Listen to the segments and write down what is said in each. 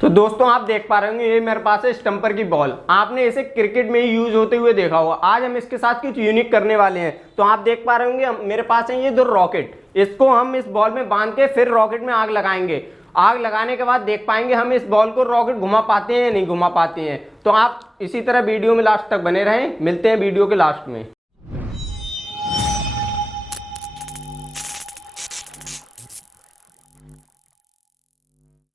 तो दोस्तों आप देख पा रहे होंगे ये मेरे पास है स्टम्पर की बॉल। आपने इसे क्रिकेट में ही यूज होते हुए देखा होगा। आज हम इसके साथ कुछ यूनिक करने वाले हैं। तो आप देख पा रहे होंगे मेरे पास है ये 2 रॉकेट। इसको हम इस बॉल में बांध के फिर रॉकेट में आग लगाएंगे। आग लगाने के बाद देख पाएंगे हम इस बॉल को रॉकेट घुमा पाते हैं या नहीं घुमा पाते हैं। तो आप इसी तरह वीडियो में लास्ट तक बने रहें। मिलते हैं वीडियो के लास्ट में।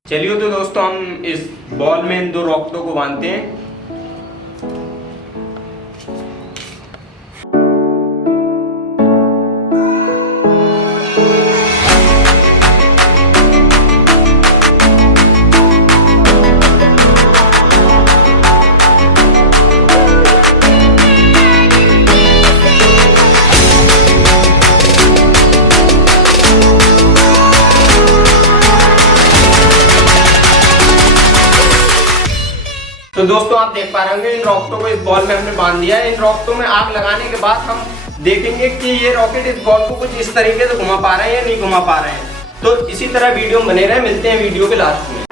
चलिए तो दोस्तों हम इस बॉल में इन 2 रॉकेटों को बांधते हैं। तो दोस्तों आप देख पा रहे होंगे इन रॉकेटों को इस बॉल में हमने बांध दिया है। इन रॉकेटों में आग लगाने के बाद हम देखेंगे कि ये रॉकेट इस बॉल को कुछ इस तरीके से घुमा पा रहे हैं या नहीं घुमा पा रहे हैं। तो इसी तरह वीडियो में बने रहे। मिलते हैं वीडियो के लास्ट में।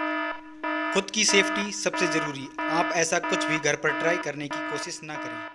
खुद की सेफ्टी सबसे जरूरी। आप ऐसा कुछ भी घर पर ट्राई करने की कोशिश ना करें।